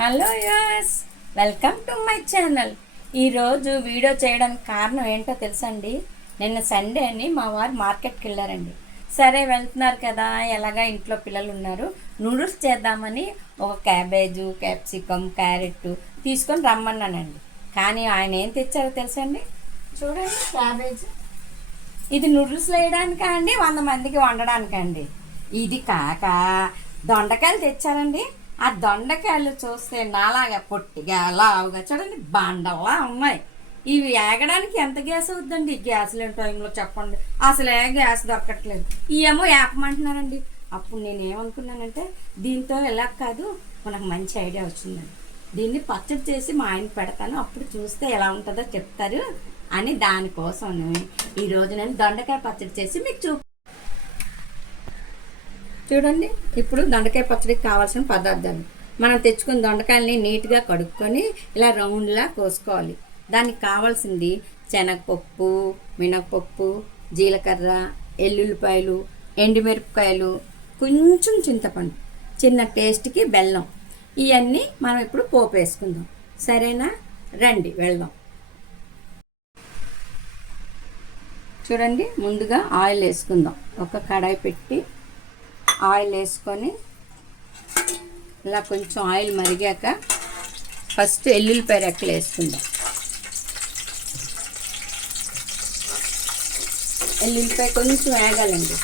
Hello yes, welcome to my channel. ఈరోజు video చేయడానికి కారణం ఏంటో తెలుసండి. నిన్న సండే అని మా వారు మార్కెట్కి వెళ్ళారండి. సరే వెళ్తున్నారు కదా, ఎలాగా ఇంట్లో పిల్లలు ఉన్నారు, నూడిల్స్ చేద్దామని ఒక క్యాబేజు, క్యాప్సికమ్, క్యారెట్ తీసుకొని రమ్మన్నానండి. కానీ ఆయన ఏం తెచ్చారో తెలుసండి, చూడండి క్యాబేజ్. ఇది నూడిల్స్ వేయడానికా అండి, 100 మందికి వండడానికా అండి? ఇది కాక దొండకాయలు తెచ్చారండి. ఆ దొండకాయలు చూస్తే నాలాగా పొట్టిగా లావుగా చూడండి బండల్లా ఉన్నాయి. ఇవి ఏగడానికి ఎంత గ్యాస్ అవుతుందండి? గ్యాస్ లేని టైంలో చెప్పండి, అసలే గ్యాస్ దొరకట్లేదు. ఏమో ఏపమంటున్నారండి. అప్పుడు నేను ఏమనుకున్నానంటే, దీంతో ఎలా కాదు, మనకు మంచి ఐడియా వచ్చిందండి. దీన్ని పచ్చడి చేసి మా ఆయన పెడతాను, అప్పుడు చూస్తే ఎలా ఉంటుందో చెప్తారు అని దానికోసం ఈరోజు నేను దొండకాయ పచ్చడి చేసి మీకు చూడండి. ఇప్పుడు దొండకాయ పచ్చడికి కావాల్సిన పదార్థాలు, మనం తెచ్చుకున్న దొండకాయలని నీట్గా కడుక్కొని ఇలా రౌండ్లా కోసుకోవాలి. దానికి కావాల్సింది శనగపప్పు, మినపప్పు, జీలకర్ర, ఎల్లుల్లిపాయలు, ఎండుమిరపకాయలు, కొంచెం చింతపండు, చిన్న టేస్ట్కి బెల్లం. ఇవన్నీ మనం ఇప్పుడు పోపు వేసుకుందాం. సరేనా? రండి వెళ్దాం. చూడండి, ముందుగా ఆయిల్ వేసుకుందాం. ఒక కడాయి పెట్టి ఆయిల్ వేసుకొని ఇలా కొంచెం ఆయిల్ మరిగాక ఫస్ట్ ఎల్లుల్లిపాయ రెక్కలు వేసుకుందాం. ఎల్లుల్లిపాయ కొంచెం వేగాలండి.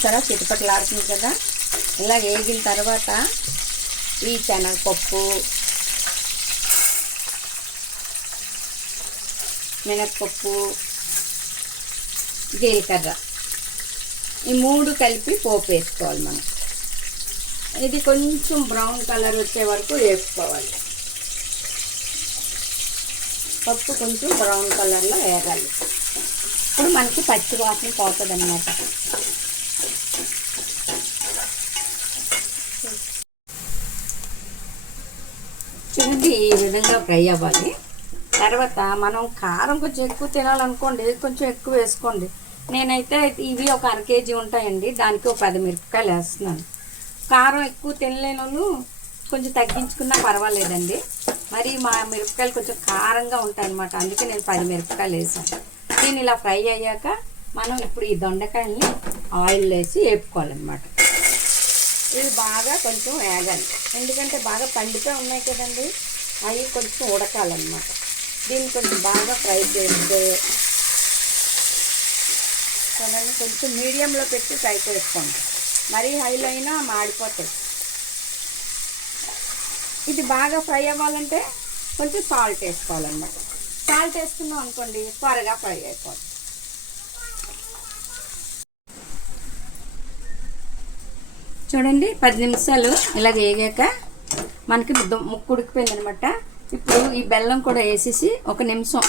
సరే, చిటపటలాడుతుంది కదా. ఇలా వేగిన తర్వాత ఈ శనగపప్పు, మినప్పప్పు, జీలకర్ర, ఈ 3 కలిపి పోపు వేసుకోవాలి. మనం ఇది కొంచెం బ్రౌన్ కలర్ వచ్చే వరకు వేసుకోవాలి. పప్పు కొంచెం బ్రౌన్ కలర్లో వేగాలి. ఇప్పుడు మనకి పచ్చి వాసన పోతుంది అన్నమాట. చూడండి, ఈ విధంగా ఫ్రై అవ్వాలి. తర్వాత మనం కారం కొంచెం ఎక్కువ తినాలనుకోండి, కొంచెం ఎక్కువ వేసుకోండి. నేనైతే ఇవి ఒక 1/2 కేజీ ఉంటాయండి, దానికి ఒక 10 మిరపకాయలు వేస్తున్నాను. కారం ఎక్కువ తినలేని వాళ్ళు కొంచెం తగ్గించుకున్నా పర్వాలేదండి. మరి మా మిరపకాయలు కొంచెం కారంగా ఉంటాయన్నమాట, అందుకే నేను 10 మిరపకాయలు వేసాను. దీన్ని ఇలా ఫ్రై అయ్యాక మనం ఇప్పుడు ఈ దొండకాయల్ని ఆయిల్ వేసి వేపుకోవాలన్నమాట. ఇవి బాగా కొంచెం వేగాలి, ఎందుకంటే బాగా పండితే ఉన్నాయి కదండి, అవి కొంచెం ఉడకాలన్నమాట. దీన్ని కొంచెం బాగా ఫ్రై చేస్తే చూడండి, కొంచెం మీడియంలో పెట్టి ఫ్రై చేసుకోండి. మరీ హైలో అయినా మాడిపోతాయి. ఇది బాగా ఫ్రై అవ్వాలంటే కొంచెం సాల్ట్ వేసుకోవాలన్నమాట. సాల్ట్ వేసుకున్నాం అనుకోండి, త్వరగా ఫ్రై అయిపోతుంది. చూడండి, 10 నిమిషాలు ఇలా వేగాక మనకి ముక్కు ఉడికిపోయింది అనమాట. ఇప్పుడు ఈ బెల్లం కూడా వేసేసి 1 నిమిషం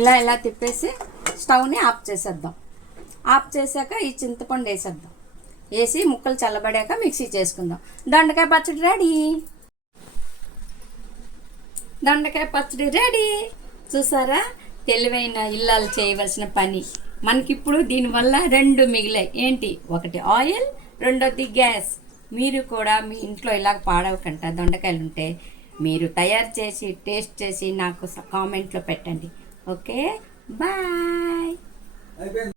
ఇలా తిప్పేసి స్టవ్ని ఆఫ్ చేసేద్దాం. ఆఫ్ చేశాక ఈ చింతపండు వేసేద్దాం. వేసి ముక్కలు చల్లబడాక మిక్సీ చేసుకుందాం. దొండకాయ పచ్చడి రెడీ. దొండకాయ పచ్చడి రెడీ. చూసారా, తెలివైన ఇల్లాలు చేయవలసిన పని మనకిప్పుడు దీనివల్ల 2 మిగిలాయి. ఏంటి? ఒకటి ఆయిల్, రెండోది గ్యాస్. మీరు కూడా మీ ఇంట్లో ఇలాగ పాడవకంట దొండకాయలు ఉంటే మీరు తయారు చేసి టేస్ట్ చేసి నాకు కామెంట్లో పెట్టండి. Okay, bye.